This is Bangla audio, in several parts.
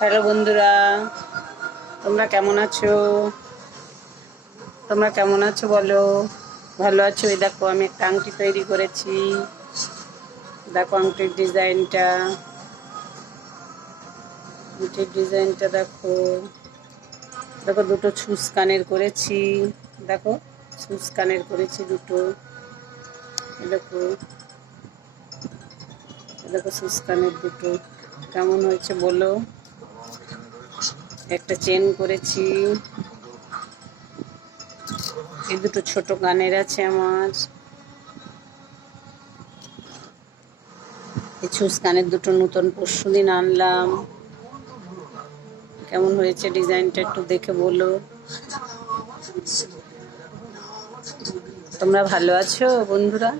হ্যালো বন্ধুরা, তোমরা কেমন আছো? তোমরা কেমন আছো বলো? ভালো আছো? এই দেখো আমি একটা আংটি তৈরি করেছি। দেখো আংটির ডিজাইনটা দেখো। দেখো দুটো ছুঁচ কানের করেছি। দেখো ছুঁচ কানের করেছি দুটো। দেখো দেখো ছুঁচ কানের দুটো কেমন হয়েছে বলো। একটা চেন করেছি। এই দুটো ছোট কানের আছে আমার। এই ছুঁচ কানের দুটো নতুন পরশুদিন আনলাম। কেমন হয়েছে ডিজাইনটা একটু দেখে বলো। তোমরা ভালো আছো বন্ধুরা?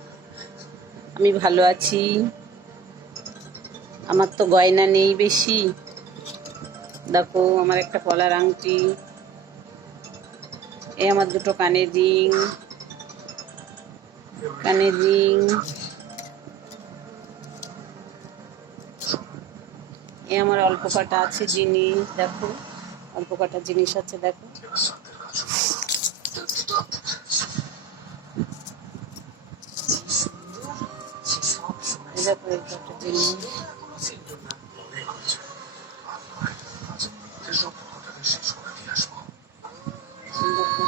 আমি ভালো আছি। আমার তো গয়না নেই বেশি। দেখো আমার একটা পলার আংটি, এই আমার দুটো কানের রিং, এই আমার অল্প কাটা আছে জিনিস। দেখো অল্প কাটা জিনিস আছে। দেখো দেখো এই কটা জিনিস। দেখো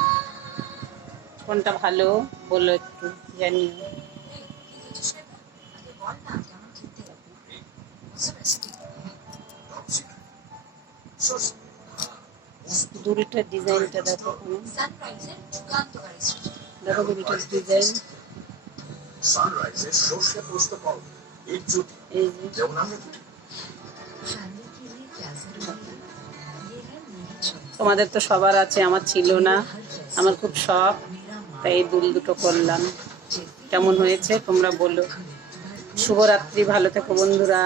কোনটা ভালো বলো একটু জানিও। দুলটার ডিজাইনটা দেখো। দেখো দুলটার ডিজাইন। এই যে তোমাদের তো সবার আছে, আমার ছিল না। আমার খুব শখ, তাই এই দুল দুটো করলাম। কেমন হয়েছে তোমরা বলো। শুভরাত্রি, ভালো থেকো বন্ধুরা।